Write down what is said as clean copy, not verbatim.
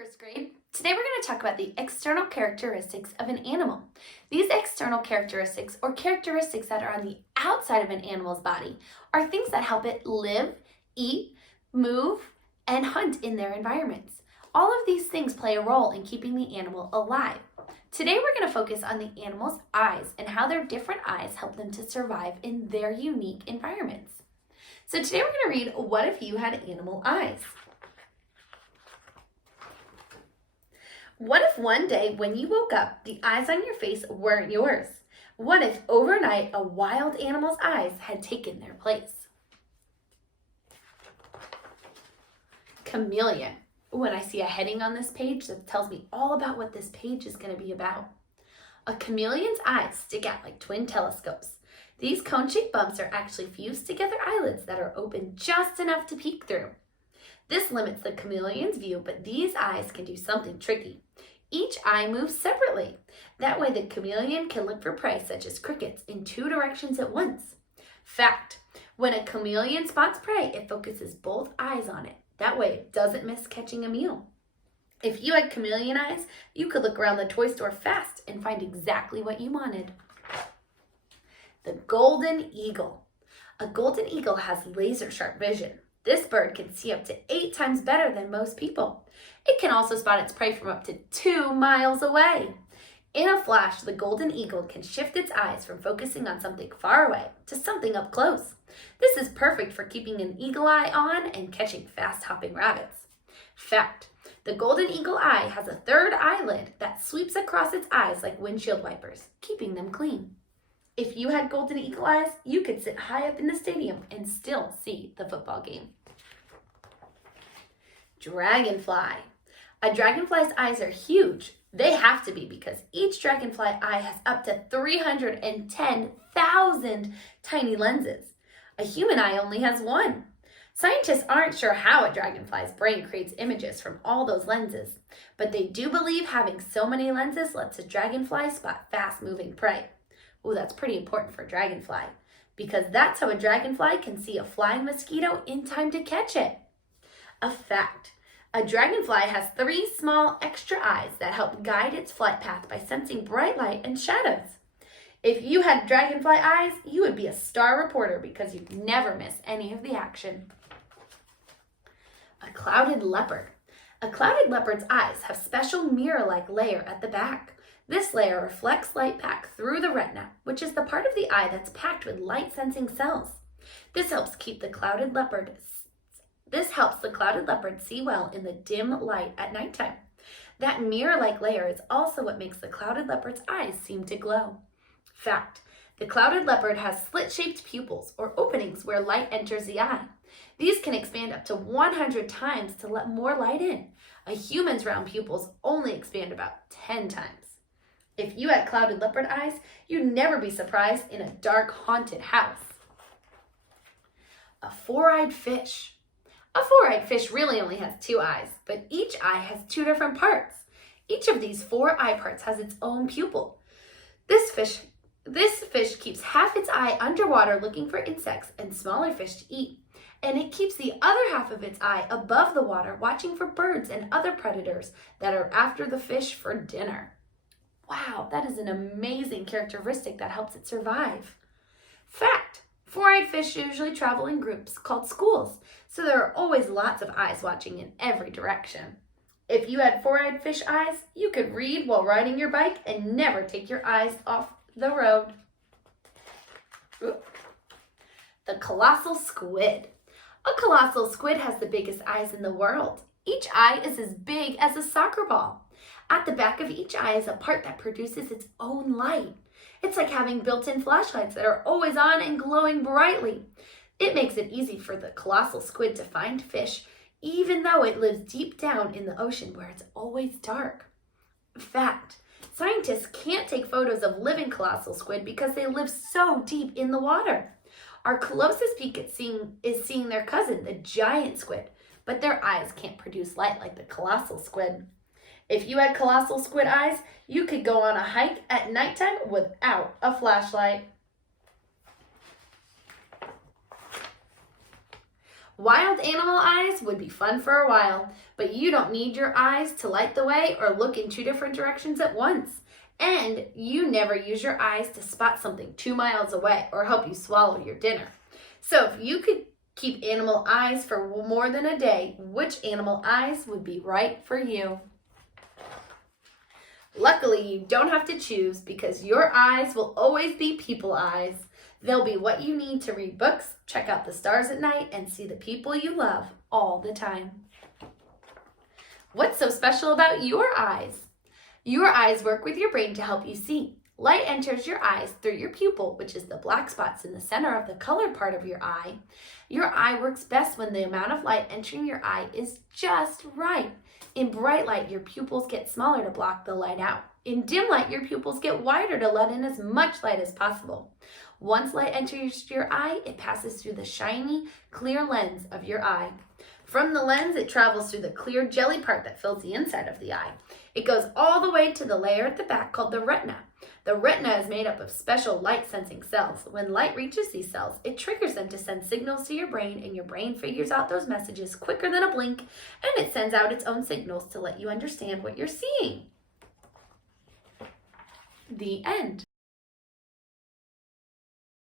first grade. Today we're going to talk about the external characteristics of an animal. These external characteristics, or characteristics that are on the outside of an animal's body, are things that help it live, eat, move, and hunt in their environments. All of these things play a role in keeping the animal alive. Today we're going to focus on the animal's eyes and how their different eyes help them to survive in their unique environments. So today we're going to read What If You Had Animal Eyes? What if one day when you woke up, the eyes on your face weren't yours? What if overnight a wild animal's eyes had taken their place? Chameleon. When I see a heading on this page that tells me all about what this page is going to be about. A chameleon's eyes stick out like twin telescopes. These cone-shaped bumps are actually fused together eyelids that are open just enough to peek through. This limits the chameleon's view, but these eyes can do something tricky. Each eye moves separately. That way the chameleon can look for prey such as crickets in two directions at once. Fact: when a chameleon spots prey, it focuses both eyes on it. That way it doesn't miss catching a meal. If you had chameleon eyes, you could look around the toy store fast and find exactly what you wanted. The golden eagle. A golden eagle has laser sharp vision. This bird can see up to 8 times better than most people. It can also spot its prey from up to 2 miles away. In a flash, the golden eagle can shift its eyes from focusing on something far away to something up close. This is perfect for keeping an eagle eye on and catching fast-hopping rabbits. Fact: the golden eagle eye has a third eyelid that sweeps across its eyes like windshield wipers, keeping them clean. If you had golden eagle eyes, you could sit high up in the stadium and still see the football game. Dragonfly. A dragonfly's eyes are huge. They have to be because each dragonfly eye has up to 310,000 tiny lenses. A human eye only has one. Scientists aren't sure how a dragonfly's brain creates images from all those lenses, but they do believe having so many lenses lets a dragonfly spot fast-moving prey. Oh, that's pretty important for a dragonfly, because that's how a dragonfly can see a flying mosquito in time to catch it. A fact: a dragonfly has 3 small extra eyes that help guide its flight path by sensing bright light and shadows. If you had dragonfly eyes, you would be a star reporter because you'd never miss any of the action. A clouded leopard. A clouded leopard's eyes have special mirror-like layer at the back. This layer reflects light back through the retina, which is the part of the eye that's packed with light-sensing cells. This helps the clouded leopard see well in the dim light at nighttime. That mirror-like layer is also what makes the clouded leopard's eyes seem to glow. Fact: the clouded leopard has slit-shaped pupils, or openings where light enters the eye. These can expand up to 100 times to let more light in. A human's round pupils only expand about 10 times. If you had clouded leopard eyes, you'd never be surprised in a dark, haunted house. A four-eyed fish. A four-eyed fish really only has 2 eyes, but each eye has 2 different parts. Each of these 4 eye parts has its own pupil. This fish keeps half its eye underwater looking for insects and smaller fish to eat, and it keeps the other half of its eye above the water watching for birds and other predators that are after the fish for dinner. Wow, that is an amazing characteristic that helps it survive. Fact: four-eyed fish usually travel in groups called schools, so there are always lots of eyes watching in every direction. If you had four-eyed fish eyes, you could read while riding your bike and never take your eyes off the road. The colossal squid. A colossal squid has the biggest eyes in the world. Each eye is as big as a soccer ball. At the back of each eye is a part that produces its own light. It's like having built-in flashlights that are always on and glowing brightly. It makes it easy for the colossal squid to find fish, even though it lives deep down in the ocean where it's always dark. Fact: scientists can't take photos of living colossal squid because they live so deep in the water. Our closest peek at seeing their cousin, the giant squid, but their eyes can't produce light like the colossal squid. If you had colossal squid eyes, you could go on a hike at nighttime without a flashlight. Wild animal eyes would be fun for a while, but you don't need your eyes to light the way or look in 2 different directions at once. And you never use your eyes to spot something 2 miles away or help you swallow your dinner. So if you could keep animal eyes for more than a day, which animal eyes would be right for you? Luckily, you don't have to choose because your eyes will always be people eyes. They'll be what you need to read books, check out the stars at night, and see the people you love all the time. What's so special about your eyes? Your eyes work with your brain to help you see. Light enters your eyes through your pupil, which is the black spots in the center of the colored part of your eye. Your eye works best when the amount of light entering your eye is just right. In bright light, your pupils get smaller to block the light out. In dim light, your pupils get wider to let in as much light as possible. Once light enters your eye, it passes through the shiny, clear lens of your eye. From the lens, it travels through the clear jelly part that fills the inside of the eye. It goes all the way to the layer at the back called the retina. The retina is made up of special light-sensing cells. When light reaches these cells, it triggers them to send signals to your brain, and your brain figures out those messages quicker than a blink, and it sends out its own signals to let you understand what you're seeing. The end.